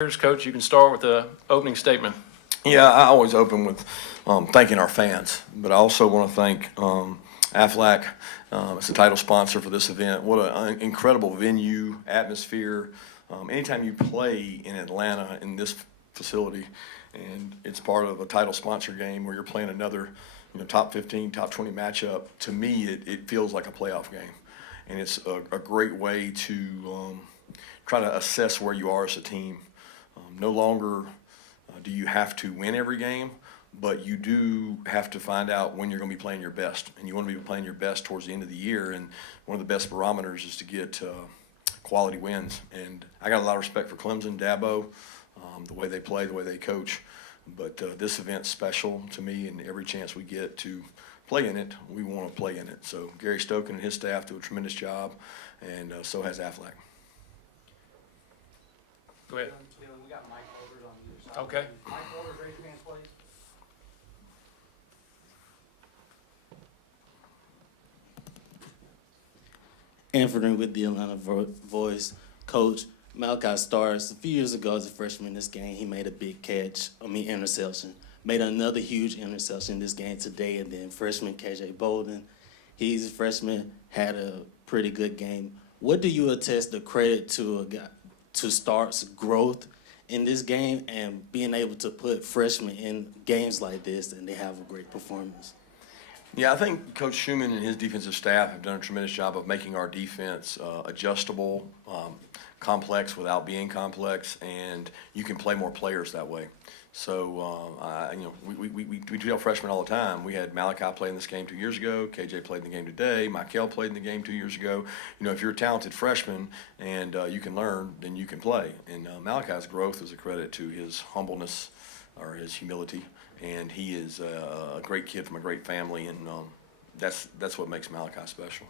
Coach, you can start with the opening statement. Yeah, I always open with thanking our fans, but I also want to thank Aflac as the title sponsor for this event. What an incredible venue, atmosphere. Anytime you play in Atlanta in this facility, and it's part of a title sponsor game where you're playing another, top 15, top 20 matchup, to me it feels like a playoff game, and it's a great way to try to assess where you are as a team. No longer do you have to win every game, but you do have to find out when you're going to be playing your best, and you want to be playing your best towards the end of the year. And one of the best barometers is to get quality wins. And I got a lot of respect for Clemson, Dabo, the way they play, the way they coach. But this event's special to me, and every chance we get to play in it, we want to play in it. So Gary Stoken and his staff do a tremendous job, and so has Aflac. Go ahead. We got mic holders on either side. Okay. Mic holders, raise your hands, please. Anthony with the Atlanta Voice. Coach, Malachi Starks, a few years ago as a freshman in this game, he made a big interception. Made another huge interception in this game today, and then freshman KJ Bolden, he's a freshman, had a pretty good game. What do you attest the credit to Starks' growth in this game and being able to put freshmen in games like this and they have a great performance? Yeah, I think Coach Schumann and his defensive staff have done a tremendous job of making our defense adjustable, complex without being complex, and you can play more players that way. So, we tell freshmen all the time. We had Malachi play in this game 2 years ago. KJ played in the game today. Michael played in the game 2 years ago. If you're a talented freshman and you can learn, then you can play. And Malachi's growth is a credit to his humbleness or his humility. And he is a great kid from a great family, and that's what makes Malachi special.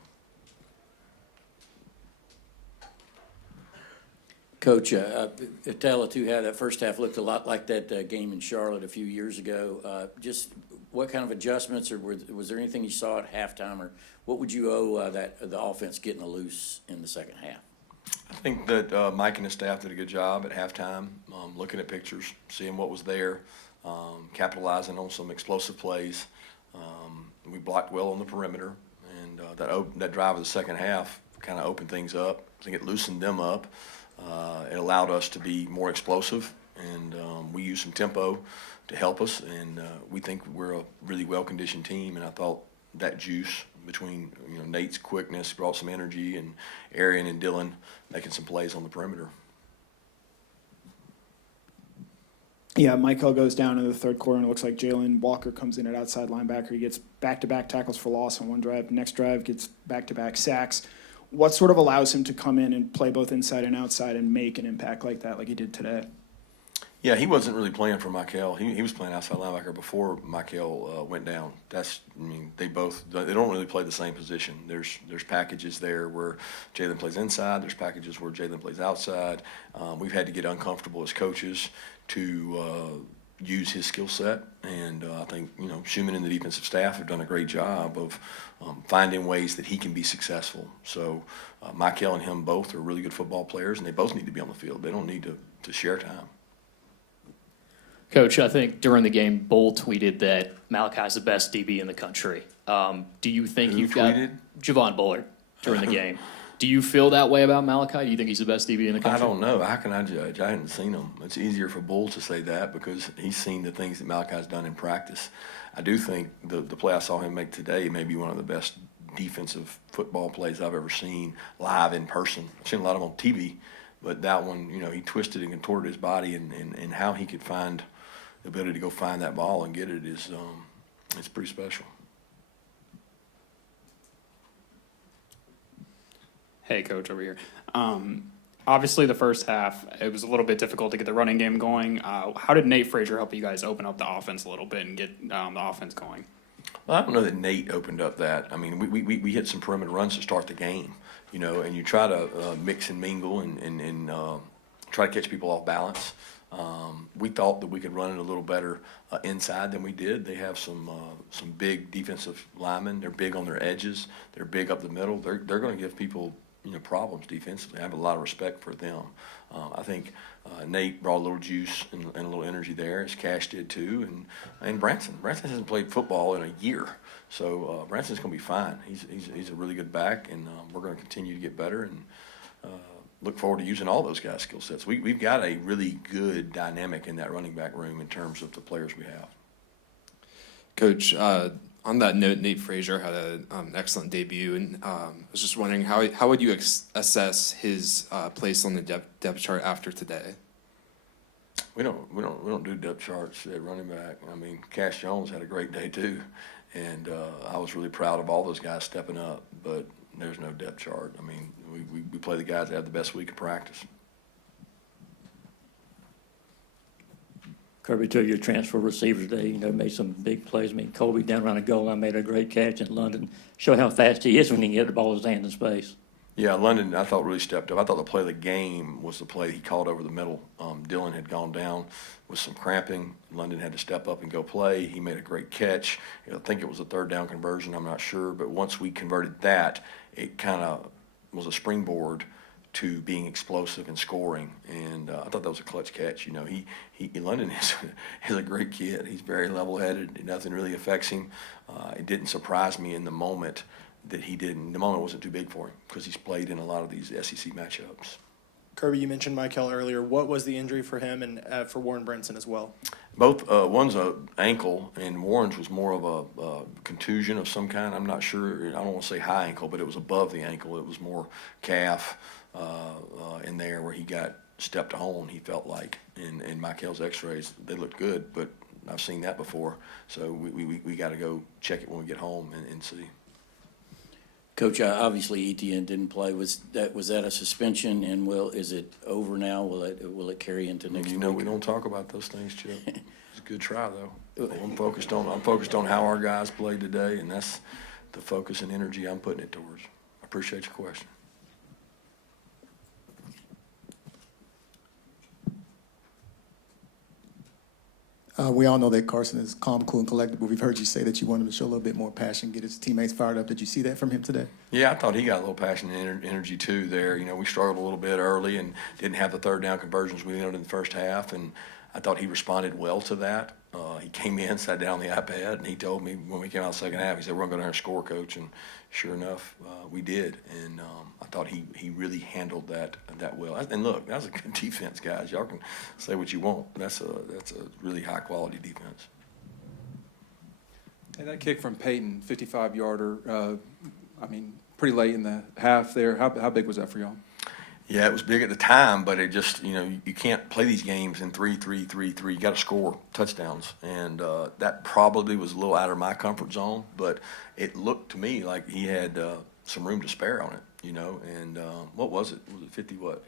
Coach, Tallahassee had that first half looked a lot like that game in Charlotte a few years ago. Just what kind of adjustments, or was there anything you saw at halftime, or what would you owe the offense getting loose in the second half? I think that Mike and his staff did a good job at halftime, looking at pictures, seeing what was there, capitalizing on some explosive plays. We blocked well on the perimeter, and that drive of the second half kind of opened things up. I think it loosened them up. It allowed us to be more explosive, and we used some tempo to help us, and we think we're a really well-conditioned team, and I thought that juice between Nate's quickness brought some energy, and Arian and Dylan making some plays on the perimeter. Yeah, Michael goes down in the third quarter, and it looks like Jalen Walker comes in at outside linebacker. He gets back-to-back tackles for loss on one drive. Next drive gets back-to-back sacks. What sort of allows him to come in and play both inside and outside and make an impact like that, like he did today? Yeah, he wasn't really playing for Michael. He was playing outside linebacker before Michael went down. They don't really play the same position. There's packages there where Jalen plays inside. There's packages where Jalen plays outside. We've had to get uncomfortable as coaches to use his skill set, and I think Schumann and the defensive staff have done a great job of finding ways that he can be successful. So Michael and him both are really good football players, and they both need to be on the field. They don't need to share time. Coach, I think during the game, Bull tweeted that Malachi's the best DB in the country. Do you think you've tweeted? got Javon Bullard during the game? Do you feel that way about Malachi? Do you think he's the best DB in the country? I don't know. How can I judge? I hadn't seen him. It's easier for Bull to say that because he's seen the things that Malachi's done in practice. I do think the play I saw him make today may be one of the best defensive football plays I've ever seen live in person. I've seen a lot of them on TV, but that one, he twisted and contorted his body, and how he could find the ability to go find that ball and get it is it's pretty special. Hey, Coach, over here. Obviously, the first half, it was a little bit difficult to get the running game going. How did Nate Frazier help you guys open up the offense a little bit and get the offense going? Well, I don't know that Nate opened up that. I mean, we hit some perimeter runs to start the game, and you try to mix and mingle and try to catch people off balance. We thought that we could run it a little better inside than we did. They have some big defensive linemen. They're big on their edges. They're big up the middle. They're going to give people problems defensively. I have a lot of respect for them. I think Nate brought a little juice and a little energy there, as Cash did too, and Branson. Branson hasn't played football in a year, so Branson's going to be fine. He's a really good back, and we're going to continue to get better and look forward to using all those guys' skill sets. We've got a really good dynamic in that running back room in terms of the players we have. Coach, on that note, Nate Frazier had an excellent debut, and I was just wondering how would you assess his place on the depth chart after today? We don't do depth charts at running back. I mean, Cash Jones had a great day too, and I was really proud of all those guys stepping up. But there's no depth chart. I mean, we play the guys that have the best week of practice. Kirby, to your transfer receiver today, made some big plays. I mean, Colby down around the goal line made a great catch in London. Show how fast he is when he can get the ball in his hand in space. Yeah, London, I thought, really stepped up. I thought the play of the game was the play he called over the middle. Dylan had gone down with some cramping. London had to step up and go play. He made a great catch. I think it was a third down conversion. I'm not sure. But once we converted that, it kind of was a springboard to being explosive and scoring, and I thought that was a clutch catch. London is a great kid. He's very level-headed. Nothing really affects him. It didn't surprise me in the moment that he didn't. The moment wasn't too big for him because he's played in a lot of these SEC matchups. Kirby, you mentioned Michael earlier. What was the injury for him and for Warren Brinson as well? Both, one's an ankle, and Warren's was more of a contusion of some kind. I'm not sure. I don't want to say high ankle, but it was above the ankle. It was more calf in there where he got stepped on, he felt like. And Michael's x-rays, they looked good, but I've seen that before. So we got to go check it when we get home and see. Coach, obviously Etienne didn't play. Was that a suspension, and is it over now? Will it carry into next week? We don't talk about those things, Chip. It's a good try though. I'm focused on how our guys played today, and that's the focus and energy I'm putting it towards. I appreciate your question. We all know that Carson is calm, cool, and collected, but we've heard you say that you want him to show a little bit more passion, get his teammates fired up. Did you see that from him today? Yeah, I thought he got a little passion and energy too there. We struggled a little bit early and didn't have the third down conversions we needed in the first half, and I thought he responded well to that. He came in, sat down on the iPad, and he told me when we came out the second half, he said, "We're going to go down and score, Coach." And sure enough, we did. And I thought he really handled that well. And look, that was a good defense, guys. Y'all can say what you want. That's a really high-quality defense. And that kick from Peyton, 55-yarder, pretty late in the half there. How big was that for y'all? Yeah, it was big at the time, but it just, you can't play these games in 3-3-3-3. You got to score touchdowns. And that probably was a little out of my comfort zone, but it looked to me like he had some room to spare on it, And what was it? Was it 50 what?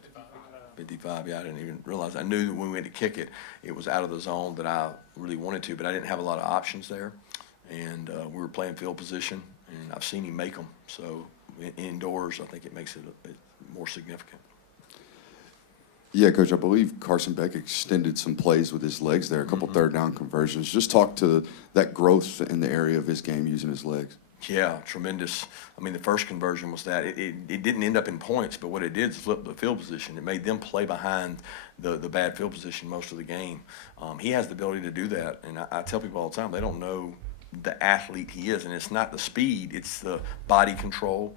55, yeah, I didn't even realize. I knew that when we went to kick it, it was out of the zone that I really wanted to, but I didn't have a lot of options there. And we were playing field position, and I've seen him make them. So indoors, I think it makes it more significant. Yeah, Coach, I believe Carson Beck extended some plays with his legs there, a couple third down conversions. Just talk to that growth in the area of his game using his legs. Yeah, tremendous. The first conversion was that. It didn't end up in points, but what it did is flip the field position. It made them play behind the bad field position most of the game. He has the ability to do that, and I tell people all the time, they don't know the athlete he is, and it's not the speed, it's the body control,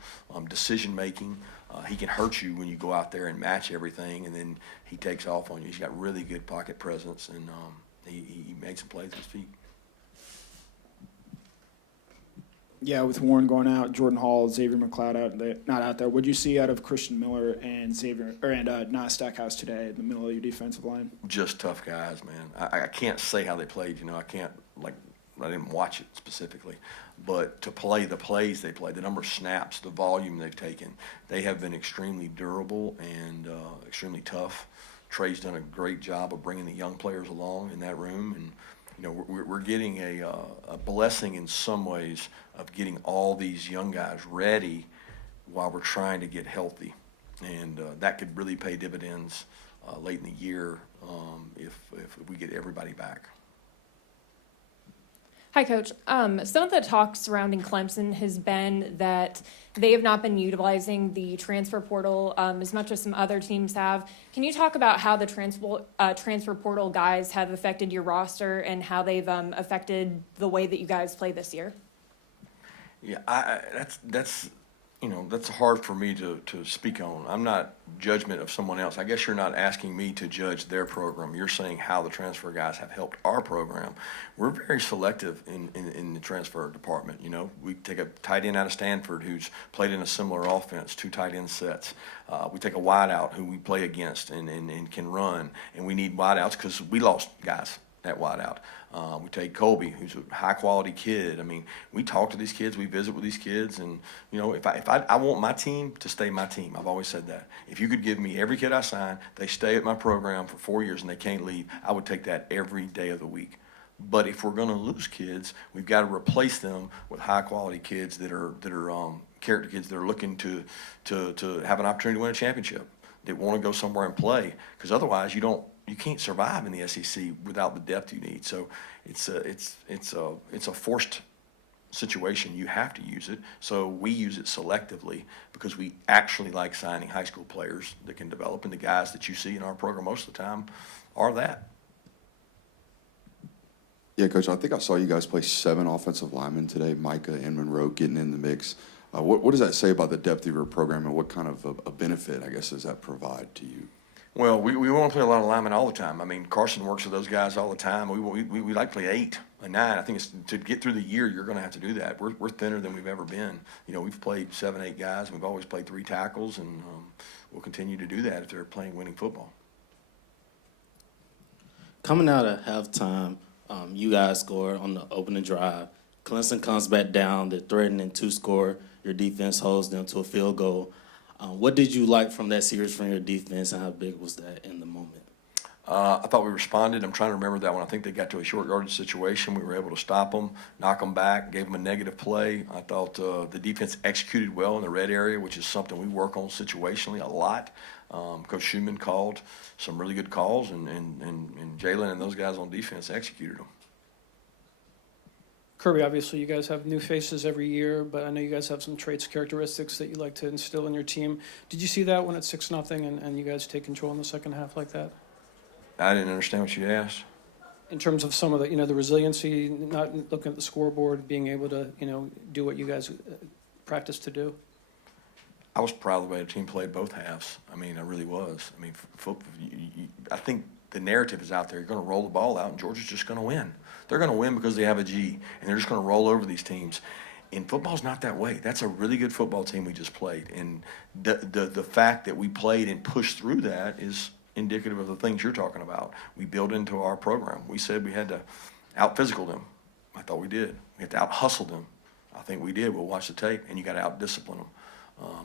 decision-making. He can hurt you when you go out there and match everything, and then he takes off on you. He's got really good pocket presence, and he made some plays with his feet. Yeah, with Warren going out, Jordan Hall, Xavier McLeod not out there. What did you see out of Christian Miller and Nas Stackhouse today in the middle of your defensive line? Just tough guys, man. I can't say how they played. I didn't watch it specifically, but to play the plays they played, the number of snaps, the volume they've taken, they have been extremely durable and extremely tough. Trey's done a great job of bringing the young players along in that room, and we're getting a blessing in some ways of getting all these young guys ready while we're trying to get healthy, and that could really pay dividends late in the year if we get everybody back. Hi, Coach. Some of the talk surrounding Clemson has been that they have not been utilizing the transfer portal as much as some other teams have. Can you talk about how the transfer portal guys have affected your roster and how they've affected the way that you guys play this year? Yeah, that's that's hard for me to speak on. I'm not judgment of someone else. I guess you're not asking me to judge their program. You're saying how the transfer guys have helped our program. We're very selective in the transfer department. We take a tight end out of Stanford who's played in a similar offense, 2 tight end sets. We take a wideout who we play against and can run, and we need wideouts because we lost guys at wideout. We take Colby, who's a high-quality kid. I mean, we talk to these kids, we visit with these kids, and if I want my team to stay my team. I've always said that. If you could give me every kid I sign, they stay at my program for 4 years and they can't leave, I would take that every day of the week. But if we're going to lose kids, we've got to replace them with high-quality kids that are character kids that are looking to have an opportunity to win a championship. That want to go somewhere and play, because otherwise you can't survive in the SEC without the depth you need. So it's a forced situation. You have to use it. So we use it selectively because we actually like signing high school players that can develop, and the guys that you see in our program most of the time are that. Yeah, Coach, I think I saw you guys play 7 offensive linemen today, Micah and Monroe getting in the mix. What does that say about the depth of your program, and what kind of a benefit, I guess, does that provide to you? Well, we want to play a lot of linemen all the time. I mean, Carson works with those guys all the time. We like to play 8 or 9. I think to get through the year, you're going to have to do that. We're thinner than we've ever been. We've played 7, 8 guys. We've always played 3 tackles, and we'll continue to do that if they're playing winning football. Coming out of halftime, you guys scored on the opening drive. Clemson comes back down. They're threatening to score. Your defense holds them to a field goal. What did you like from that series from your defense, and how big was that in the moment? I thought we responded. I'm trying to remember that one. I think they got to a short yardage situation. We were able to stop them, knock them back, gave them a negative play. I thought the defense executed well in the red area, which is something we work on situationally a lot. Coach Schumann called some really good calls, and Jalen and those guys on defense executed them. Kirby, obviously you guys have new faces every year, but I know you guys have some traits, characteristics that you like to instill in your team. Did you see that when it's 6-0 and you guys take control in the second half like that? I didn't understand what you asked. In terms of some of the, the resiliency, not looking at the scoreboard, being able to, do what you guys practice to do? I was proud of the way the team played both halves. I mean, I really was. I mean, I think the narrative is out there. You're going to roll the ball out, and Georgia's just going to win. They're going to win because they have a G, and they're just going to roll over these teams. And football's not that way. That's a really good football team we just played. And the fact that we played and pushed through that is indicative of the things you're talking about. We built into our program. We said we had to out-physical them. I thought we did. We had to out-hustle them. I think we did. We'll watch the tape, and you got to out-discipline them.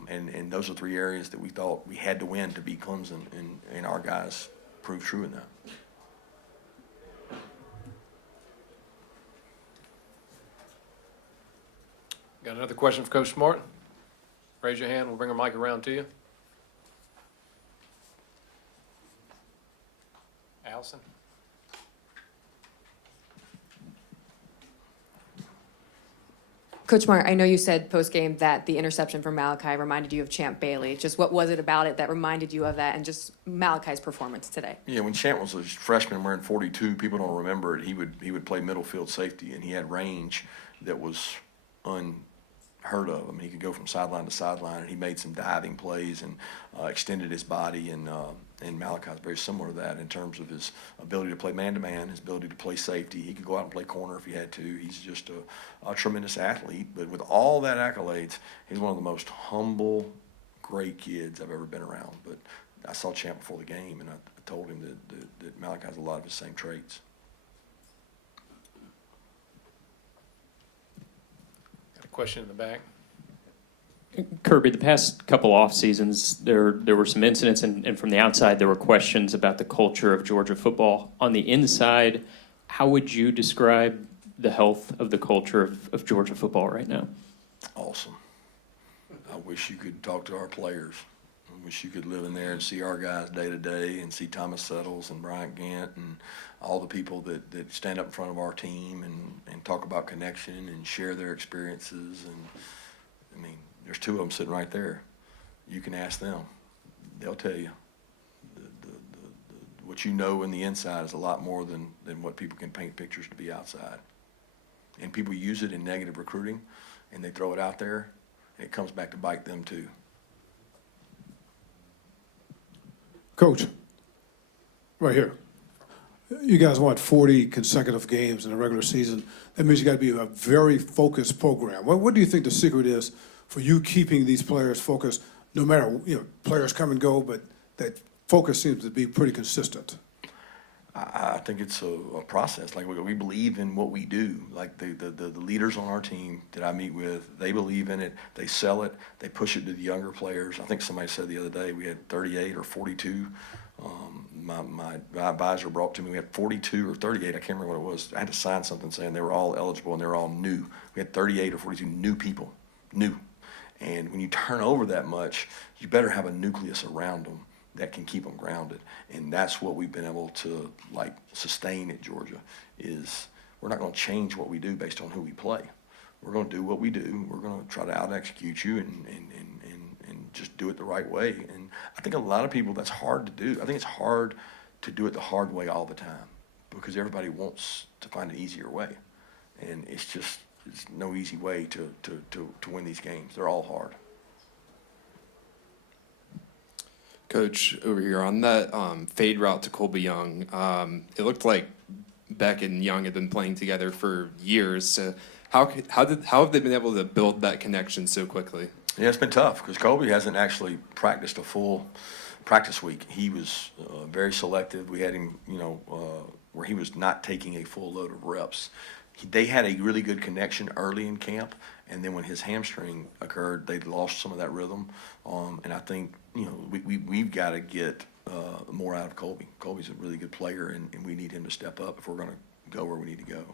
And those are 3 areas that we thought we had to win to beat Clemson, and our guys proved true in that. Got another question for Coach Smart? Raise your hand. We'll bring a mic around to you. Allison? Coach Smart, I know you said post-game that the interception from Malachi reminded you of Champ Bailey. Just what was it about it that reminded you of that, and just Malachi's performance today? Yeah, when Champ was a freshman wearing 42, people don't remember it. He would play middle field safety, and he had range that was unheard of. I mean, he could go from sideline to sideline, and he made some diving plays and extended his body. And Malachi is very similar to that in terms of his ability to play man-to-man, his ability to play safety. He could go out and play corner if he had to. He's just a tremendous athlete. But with all that accolades, he's one of the most humble, great kids I've ever been around. But I saw Champ before the game, and I told him that Malachi has a lot of his same traits. Got a question in the back. Kirby, the past couple off seasons, there were some incidents, and from the outside, there were questions about the culture of Georgia football. On the inside, how would you describe the health of the culture of Georgia football right now? Awesome. I wish you could talk to our players. Wish you could live in there and see our guys day to day and see Thomas Settles and Bryant Gant and all the people that stand up in front of our team and talk about connection and share their experiences. And, I mean, there's two of them sitting right there. You can ask them. They'll tell you. What you know in the inside is a lot more than what people can paint pictures to be outside. And people use it in negative recruiting, and they throw it out there, and it comes back to bite them too. Coach, right here. You guys won 40 consecutive games in the regular season. That means you got to be a very focused program. What do you think the secret is for you keeping these players focused, no matter, players come and go, but that focus seems to be pretty consistent? I think it's a process. Like, we believe in what we do. Like, the leaders on our team that I meet with, they believe in it. They sell it. They push it to the younger players. I think somebody said the other day we had 38 or 42. My advisor brought to me, we had 42 or 38. I can't remember what it was. I had to sign something saying they were all eligible and they were all new. We had 38 or 42 new people, new. And when you turn over that much, you better have a nucleus around them that can keep them grounded. And that's what we've been able to sustain at Georgia. Is we're not going to change what we do based on who we play. We're going to do what we do. We're going to try to out-execute you and just do it the right way. And I think a lot of people, that's hard to do. I think it's hard to do it the hard way all the time because everybody wants to find an easier way. And it's no easy way to win these games. They're all hard. Coach, over here on that fade route to Colby Young, it looked like Beck and Young had been playing together for years. So how have they been able to build that connection so quickly? Yeah, it's been tough because Colby hasn't actually practiced a full practice week. He was very selective. We had him, where he was not taking a full load of reps. They had a really good connection early in camp, and then when his hamstring occurred, they lost some of that rhythm. And I think, we've got to get more out of Colby. Colby's a really good player, and we need him to step up if we're going to go where we need to go.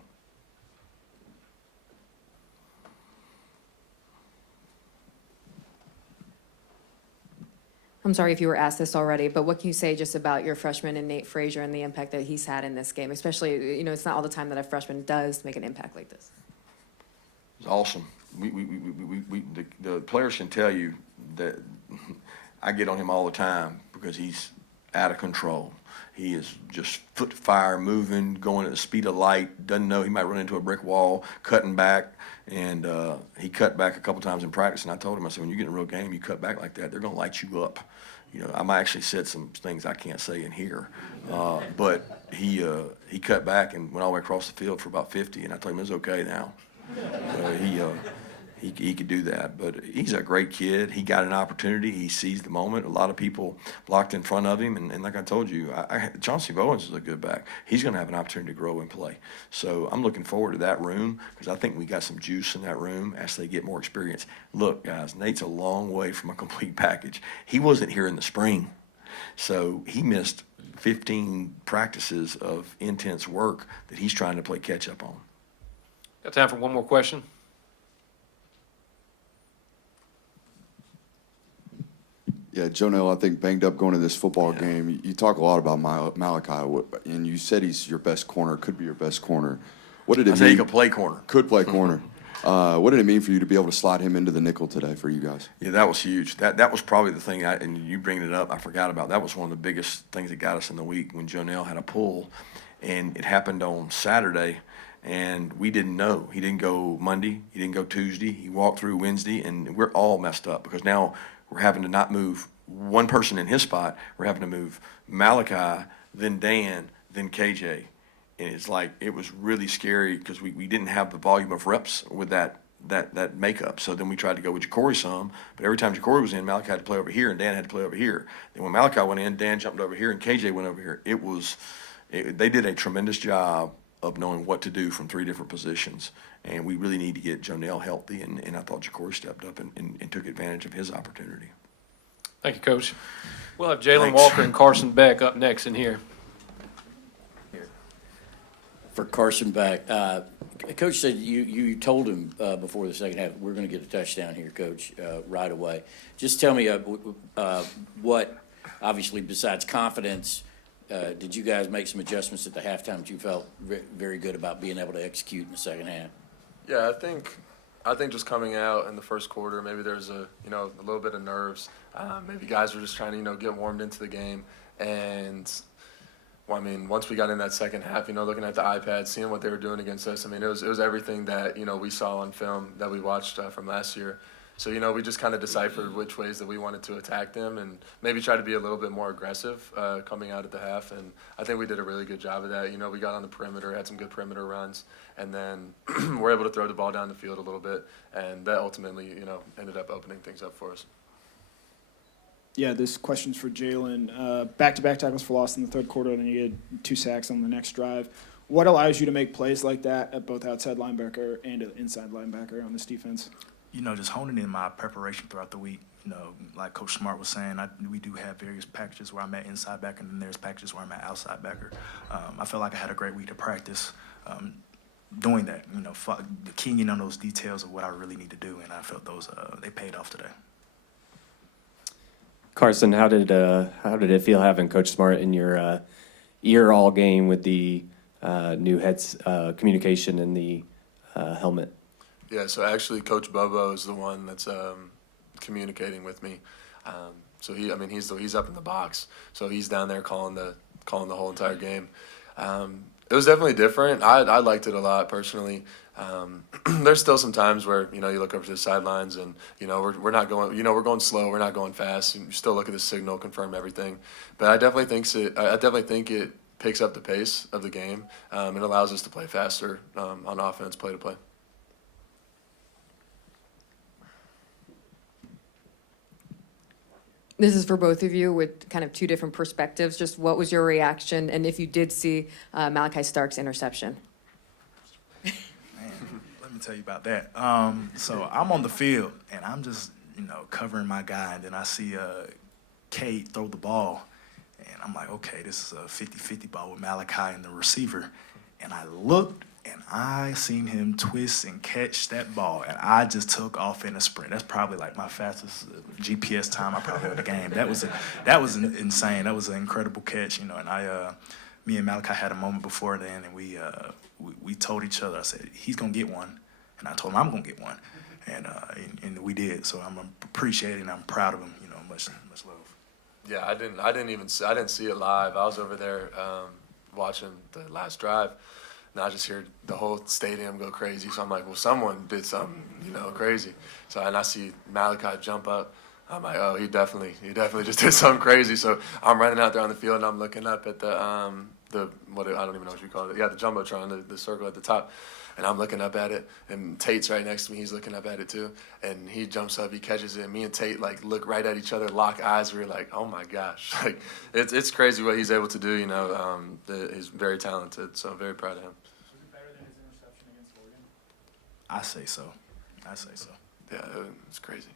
I'm sorry if you were asked this already, but what can you say just about your freshman and Nate Frazier and the impact that he's had in this game? Especially, it's not all the time that a freshman does make an impact like this. It's awesome. The players can tell you that I get on him all the time because he's out of control. He is just foot fire, moving, going at the speed of light, doesn't know he might run into a brick wall, cutting back. And he cut back a couple times in practice, and I told him, I said, when you get in a real game, you cut back like that, they're going to light you up. I might actually said some things I can't say in here. But he cut back and went all the way across the field for about 50, and I told him it was okay now. So he could do that. But he's a great kid. He got an opportunity. He seized the moment. A lot of people blocked in front of him. And like I told you, Chauncey Bowens is a good back. He's going to have an opportunity to grow and play. So I'm looking forward to that room because I think we got some juice in that room as they get more experience. Look, guys, Nate's a long way from a complete package. He wasn't here in the spring. So he missed 15 practices of intense work that he's trying to play catch up on. Got time for one more question? Yeah, Jonelle, I think banged up going to this football game. You talk a lot about Malachi, and you said he's your best corner, could be your best corner. What did it mean? I said he could play corner. Could play corner. What did it mean for you to be able to slide him into the nickel today for you guys? Yeah, that was huge. That was probably the thing, and you bringing it up, I forgot about. That was one of the biggest things that got us in the week when Jonelle had a pull, and it happened on Saturday, and we didn't know. He didn't go Monday. He didn't go Tuesday. He walked through Wednesday, and we're all messed up because now we're having to not move one person in his spot. We're having to move Malachi, then Dan, then KJ. And it's like, it was really scary because we didn't have the volume of reps with that makeup. So then we tried to go with Ja'Cory some, but every time Ja'Cory was in, Malachi had to play over here and Dan had to play over here. Then when Malachi went in, Dan jumped over here and KJ went over here. They did a tremendous job of knowing what to do from three different positions. And we really need to get Jonelle healthy, and I thought Ja'Cory stepped up and took advantage of his opportunity. Thank you, Coach. We'll have Jalen Thanks. Walker and Carson Beck up next in here. for Carson back. Coach said you told him before the second half, we're going to get a touchdown here, Coach, right away. Just tell me what, obviously, besides confidence, did you guys make some adjustments at the halftime that you felt very good about being able to execute in the second half? Yeah, I think just coming out in the first quarter, maybe there's a little bit of nerves. Maybe guys were just trying to get warmed into the game, and well, I mean, once we got in that second half, looking at the iPad, seeing what they were doing against us, I mean, it was everything that we saw on film that we watched from last year. So we just kind of deciphered which ways that we wanted to attack them, and maybe try to be a little bit more aggressive coming out at the half. And I think we did a really good job of that. We got on the perimeter, had some good perimeter runs, and then we're able to throw the ball down the field a little bit, and that ultimately ended up opening things up for us. Yeah, this question's for Jalen. Back-to-back tackles for loss in the third quarter, and then you get 2 sacks on the next drive. What allows you to make plays like that at both outside linebacker and inside linebacker on this defense? Just honing in my preparation throughout the week. Like Coach Smart was saying, we do have various packages where I'm at inside backer, and then there's packages where I'm at outside backer. I feel like I had a great week to practice doing that, keying in on those details of what I really need to do, and I felt those they paid off today. Carson, how did it feel having Coach Smart in your ear all game with the new heads communication in the helmet? Yeah, so actually Coach Bobo is the one that's communicating with me. So he's up in the box, so he's down there calling the whole entire game. It was definitely different. I liked it a lot personally. There's still some times where you look over to the sidelines and we're not going we're going slow, we're not going fast. You still look at the signal, confirm everything. But I definitely think it picks up the pace of the game. It allows us to play faster on offense, play to play. This is for both of you with kind of 2 different perspectives. Just what was your reaction, and if you did see Malachi Stark's interception? Man, let me tell you about that. So I'm on the field, and I'm just, covering my guy, and then I see Cade throw the ball, and I'm like, okay, this is a 50-50 ball with Malachi and the receiver. And I looked, and I seen him twist and catch that ball, and I just took off in a sprint. That's probably like my fastest GPS time I probably had in the game. That was insane. That was an incredible catch, and me and Malachi had a moment before then, and we told each other. I said he's gonna get one, and I told him I'm gonna get one, and we did. So I'm appreciating. And I'm proud of him. Much love. Yeah, I didn't see it live. I was over there watching the last drive. And I just hear the whole stadium go crazy. So I'm like, well, someone did something, crazy. So, and I see Malachi jump up. I'm like, oh, he definitely just did something crazy. So I'm running out there on the field, and I'm looking up at I don't even know what you call it. Yeah, the jumbotron, the circle at the top. And I'm looking up at it, and Tate's right next to me. He's looking up at it too. And he jumps up, he catches it. And me and Tate look right at each other, lock eyes. We're like, oh my gosh, it's crazy what he's able to do. He's very talented. So I'm very proud of him. Was it better than his interception against Oregon? I say so. Yeah, it's crazy.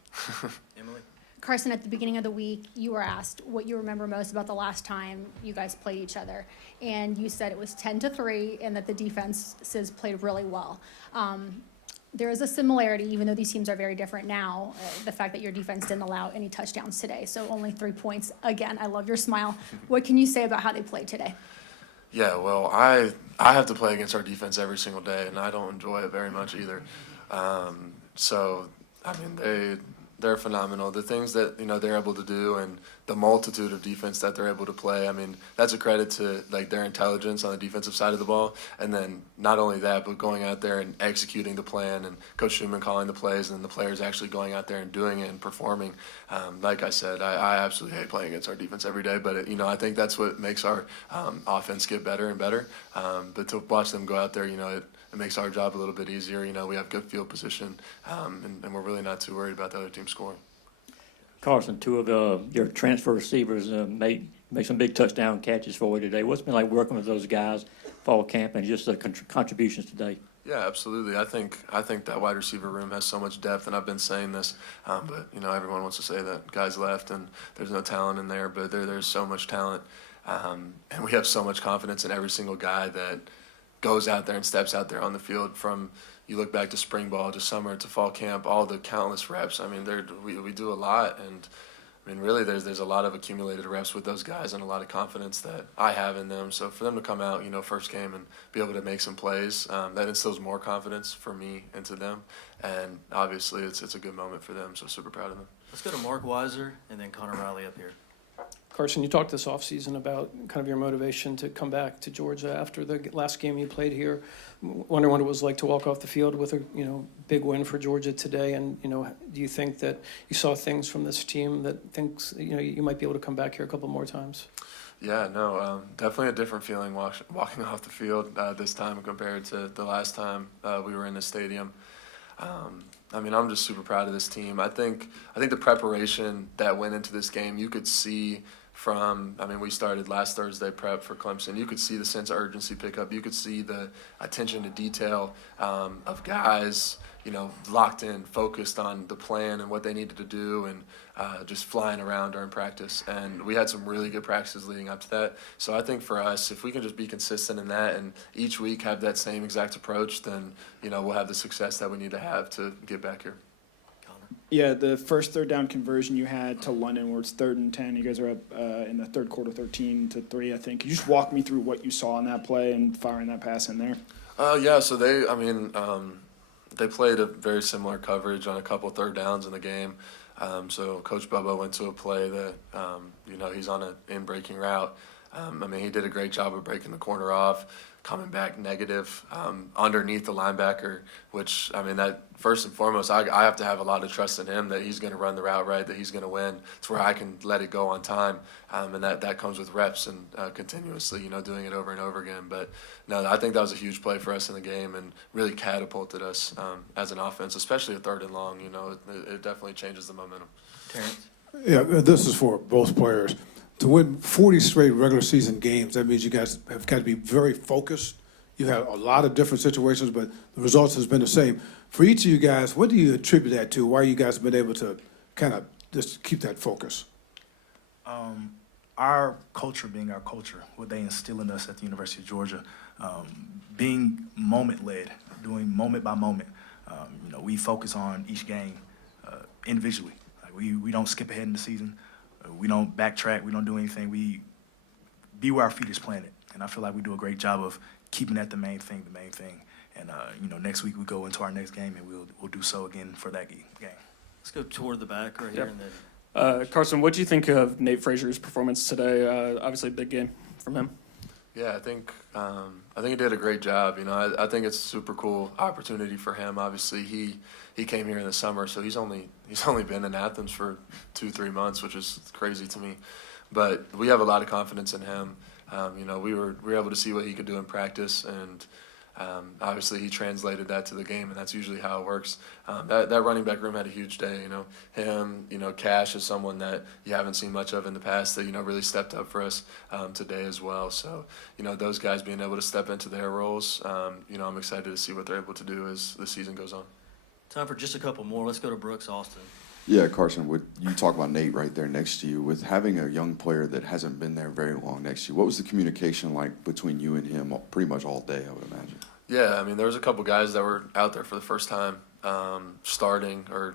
Emily? Carson, at the beginning of the week, you were asked what you remember most about the last time you guys played each other. And you said it was 10-3 and that the defenses played really well. There is a similarity, even though these teams are very different now, the fact that your defense didn't allow any touchdowns today. So only 3 points. Again, I love your smile. What can you say about how they played today? Yeah, well, I have to play against our defense every single day, and I don't enjoy it very much either. So, I mean, they're phenomenal. The things that they're able to do, and the multitude of defense that they're able to play. I mean, that's a credit to their intelligence on the defensive side of the ball. And then not only that, but going out there and executing the plan, and Coach Schumann calling the plays, and the players actually going out there and doing it and performing. Like I said, I absolutely hate playing against our defense every day. But I think that's what makes our offense get better and better. But to watch them go out there, it makes our job a little bit easier. We have good field position, and we're really not too worried about the other team scoring. Carson, 2 of your transfer receivers made some big touchdown catches for you today. What's it been like working with those guys, fall camp, and just the contributions today? Yeah, absolutely. I think that wide receiver room has so much depth, and I've been saying this, but everyone wants to say that guys left and there's no talent in there, but there's so much talent, and we have so much confidence in every single guy that goes out there and steps out there on the field. From you look back to spring ball, to summer, to fall camp, all the countless reps. I mean, we do a lot, and I mean, really, there's a lot of accumulated reps with those guys and a lot of confidence that I have in them. So for them to come out, first game and be able to make some plays, that instills more confidence for me into them. And obviously, it's a good moment for them. So super proud of them. Let's go to Mark Weiser and then Connor Riley up here. Carson, you talked this offseason about kind of your motivation to come back to Georgia after the last game you played here. Wondering what it was like to walk off the field with a big win for Georgia today, and do you think that you saw things from this team that thinks you might be able to come back here a couple more times? Yeah, no, definitely a different feeling walking off the field this time compared to the last time we were in the stadium. I mean, I'm just super proud of this team. I think the preparation that went into this game, you could see we started last Thursday prep for Clemson. You could see the sense of urgency pick up. You could see the attention to detail of guys, locked in, focused on the plan and what they needed to do, and just flying around during practice. And we had some really good practices leading up to that. So I think for us, if we can just be consistent in that and each week have that same exact approach, then, we'll have the success that we need to have to get back here. Yeah, the first third down conversion you had to London, where it's 3rd and 10. You guys are up in the third quarter, 13-3, I think. Could you just walk me through what you saw on that play and firing that pass in there? Yeah. So they played a very similar coverage on a couple third downs in the game. So Coach Bubba went to a play that he's on an in-breaking route. He did a great job of breaking the corner off, coming back negative underneath the linebacker, which, that first and foremost, I have to have a lot of trust in him that he's going to run the route right, that he's going to win. It's where I can let it go on time, and that comes with reps and continuously, doing it over and over again. But, no, I think that was a huge play for us in the game and really catapulted us as an offense, especially a 3rd and long. It definitely changes the momentum. Terrence? Yeah, this is for both players. To win 40 straight regular season games, that means you guys have got to be very focused. You've had a lot of different situations, but the results has been the same. For each of you guys, what do you attribute that to? Why you guys have been able to kind of just keep that focus? Our culture being our culture, what they instill in us at the University of Georgia, being moment-led, doing moment by moment. We focus on each game individually. Like we don't skip ahead in the season. We don't backtrack. We don't do anything. We be where our feet is planted. And I feel like we do a great job of keeping that the main thing. And, next week we go into our next game, and we'll do so again for that game. Let's go toward the back right here. And then Carson, what do you think of Nate Frazier's performance today? Obviously, a big game from him. Yeah, I think he did a great job. I think it's a super cool opportunity for him. Obviously, he came here in the summer, so he's only been in Athens for 2-3 months, which is crazy to me. But we have a lot of confidence in him. We were able to see what he could do in practice, and obviously he translated that to the game, and that's usually how it works. That running back room had a huge day. Him, Cash is someone that you haven't seen much of in the past that really stepped up for us today as well. So those guys being able to step into their roles, I'm excited to see what they're able to do as the season goes on. time for just a couple more. Let's go to Brooks Austin. Yeah, Carson, you talk about Nate right there next to you. With having a young player that hasn't been there very long next to you, what was the communication like between you and him pretty much all day, I would imagine? Yeah, there was a couple guys that were out there for the first time starting, or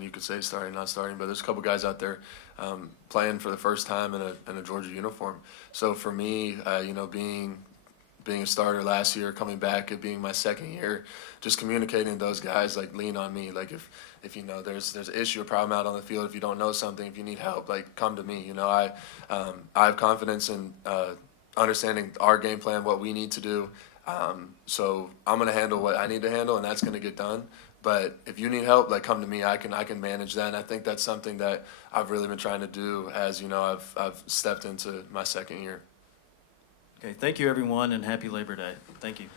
you could say starting, not starting, but there's a couple guys out there playing for the first time in a Georgia uniform. So for me, being a starter last year, coming back, it being my second year, just communicating to those guys, like, lean on me. Like, if there's an issue, a problem out on the field, if you don't know something, if you need help, like, come to me. I have confidence in understanding our game plan, what we need to do. So I'm going to handle what I need to handle, and that's going to get done. But if you need help, like, come to me. I can manage that. And I think that's something that I've really been trying to do as, I've stepped into my second year. Okay, thank you, everyone, and happy Labor Day. Thank you.